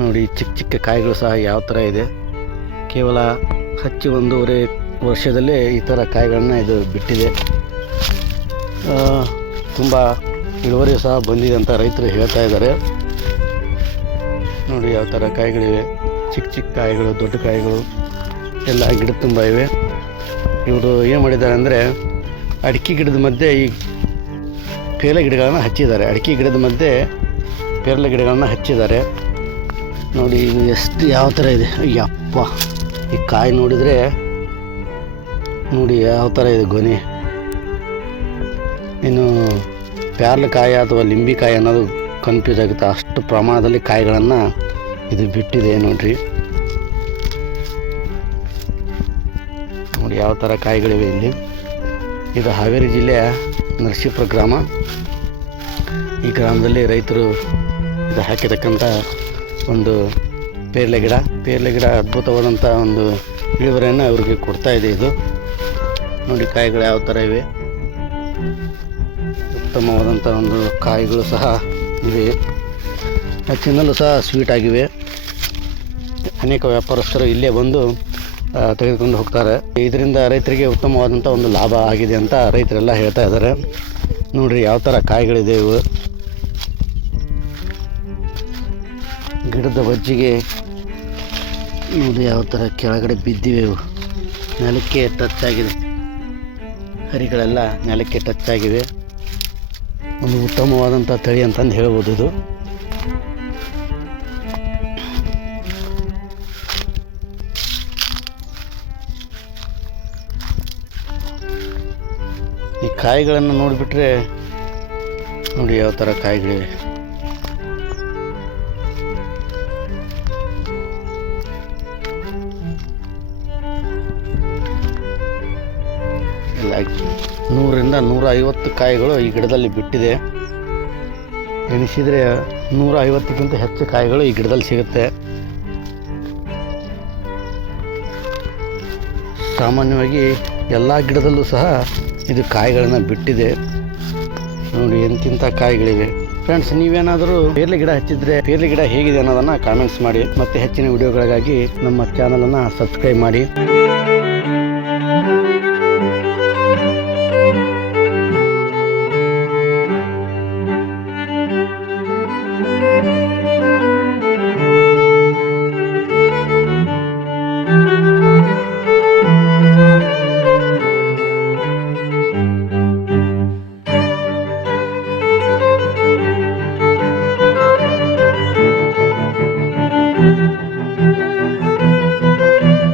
ನೋಡಿ ಚಿಕ್ಕ ಚಿಕ್ಕ ಕಾಯಿಗಳು ಸಹ ಯಾವ ಥರ ಇದೆ. ಕೇವಲ ಹಚ್ಚಿ 1.5 ವರ್ಷದಲ್ಲೇ ಈ ಥರ ಕಾಯಿಗಳನ್ನ ಇದು ಬಿಟ್ಟಿದೆ. ತುಂಬ ಇಳುವರಿ ಸಹ ಬಂದಿದೆ ಅಂತ ರೈತರು ಹೇಳ್ತಾ ಇದ್ದಾರೆ. ನೋಡಿ ಯಾವ ಥರ ಕಾಯಿಗಳಿವೆ, ಚಿಕ್ಕ ಚಿಕ್ಕ ಕಾಯಿಗಳು, ದೊಡ್ಡ ಕಾಯಿಗಳು ಎಲ್ಲ ಗಿಡ ತುಂಬ ಇವೆ. ಇವರು ಏನು ಮಾಡಿದ್ದಾರೆ ಅಂದರೆ ಅಡಿಕೆ ಗಿಡದ ಮಧ್ಯೆ ಈ ಪೇರಳೆ ಗಿಡಗಳನ್ನು ಹಚ್ಚಿದ್ದಾರೆ. ಅಡಿಕೆ ಗಿಡದ ಮಧ್ಯೆ ಪೇರಳೆ ಗಿಡಗಳನ್ನು ಹಚ್ಚಿದ್ದಾರೆ. ನೋಡಿ ಇದು ಎಷ್ಟು ಯಾವ ಥರ ಇದೆ. ಅಯ್ಯಪ್ಪ, ಈ ಕಾಯಿ ನೋಡಿದರೆ ನೋಡಿ ಯಾವ ಥರ ಇದೆ ಗೊನೆ. ಇನ್ನು ಪೇರಳೆಕಾಯಿ ಅಥವಾ ಲಿಂಬಿಕಾಯಿ ಅನ್ನೋದು ಕನ್ಫ್ಯೂಸ್ ಆಗುತ್ತೆ, ಅಷ್ಟು ಪ್ರಮಾಣದಲ್ಲಿ ಕಾಯಿಗಳನ್ನು ಇದು ಬಿಟ್ಟಿದೆ. ನೋಡ್ರಿ ನೋಡಿ ಯಾವ ಥರ ಕಾಯಿಗಳಿವೆ ಇಲ್ಲಿ. ಇದು ಹಾವೇರಿ ಜಿಲ್ಲೆಯ ನರಸೀಪುರ ಗ್ರಾಮ. ಈ ಗ್ರಾಮದಲ್ಲಿ ರೈತರು ಇದು ಹಾಕಿರ್ತಕ್ಕಂಥ ಒಂದು ಪೇರಳೆ ಗಿಡ ಅದ್ಭುತವಾದಂಥ ಒಂದು ಇಳುವರಿಯನ್ನು ಅವ್ರಿಗೆ ಕೊಡ್ತಾ ಇದೆ. ಇದು ನೋಡಿ ಕಾಯಿಗಳು ಯಾವ ಥರ ಇವೆ, ಉತ್ತಮವಾದಂಥ ಒಂದು ಕಾಯಿಗಳು ಸಹ ಇವೆ. ತಿನ್ನಲು ಸಹ ಸ್ವೀಟ್ ಆಗಿವೆ. ಅನೇಕ ವ್ಯಾಪಾರಸ್ಥರು ಇಲ್ಲೇ ಬಂದು ತೆಗೆದುಕೊಂಡು ಹೋಗ್ತಾರೆ. ಇದರಿಂದ ರೈತರಿಗೆ ಉತ್ತಮವಾದಂಥ ಒಂದು ಲಾಭ ಆಗಿದೆ ಅಂತ ರೈತರೆಲ್ಲ ಹೇಳ್ತಾ ಇದ್ದಾರೆ. ನೋಡಿರಿ ಯಾವ ಥರ ಕಾಯಿಗಳಿದೆ ಇವು. ಗಿಡದ ಬಜ್ಜಿಗೆ ನೋಡಿ ಯಾವ ಥರ ಕೆಳಗಡೆ ಬಿದ್ದಿವೆ. ಇವು ನೆಲಕ್ಕೆ ಟಚ್ ಆಗಿದೆ, ಹರಿಗಳೆಲ್ಲ ನೆಲಕ್ಕೆ ಟಚ್ ಆಗಿವೆ. ಒಂದು ಉತ್ತಮವಾದಂಥ ತಳಿ ಅಂತಂದು ಹೇಳ್ಬೋದು. ಇದು ಈ ಕಾಯಿಗಳನ್ನು ನೋಡಿಬಿಟ್ರೆ ನೋಡಿ ಯಾವ ಥರ ಕಾಯಿಗಳಿವೆ. ಎಲ್ಲ 100ರಿಂದ 150 ಕಾಯಿಗಳು ಈ ಗಿಡದಲ್ಲಿ ಬಿಟ್ಟಿದೆ. ಎನಿಸಿದರೆ 150ಕ್ಕಿಂತ ಹೆಚ್ಚು ಕಾಯಿಗಳು ಈ ಗಿಡದಲ್ಲಿ ಸಿಗುತ್ತೆ. ಸಾಮಾನ್ಯವಾಗಿ ಎಲ್ಲ ಗಿಡದಲ್ಲೂ ಸಹ ಇದು ಕಾಯಿಗಳನ್ನು ಬಿಟ್ಟಿದೆ. ನೋಡಿ ಎಂತಿಂಥ ಕಾಯಿಗಳಿವೆ. ಫ್ರೆಂಡ್ಸ್, ನೀವೇನಾದರೂ ಪೇರಳೆ ಗಿಡ ಹಚ್ಚಿದ್ರೆ ಪೇರಳೆ ಗಿಡ ಹೇಗಿದೆ ಅನ್ನೋದನ್ನು ಕಾಮೆಂಟ್ಸ್ ಮಾಡಿ. ಮತ್ತು ಹೆಚ್ಚಿನ ವಿಡಿಯೋಗಳಿಗಾಗಿ ನಮ್ಮ ಚಾನಲನ್ನು ಸಬ್ಸ್ಕ್ರೈಬ್ ಮಾಡಿ.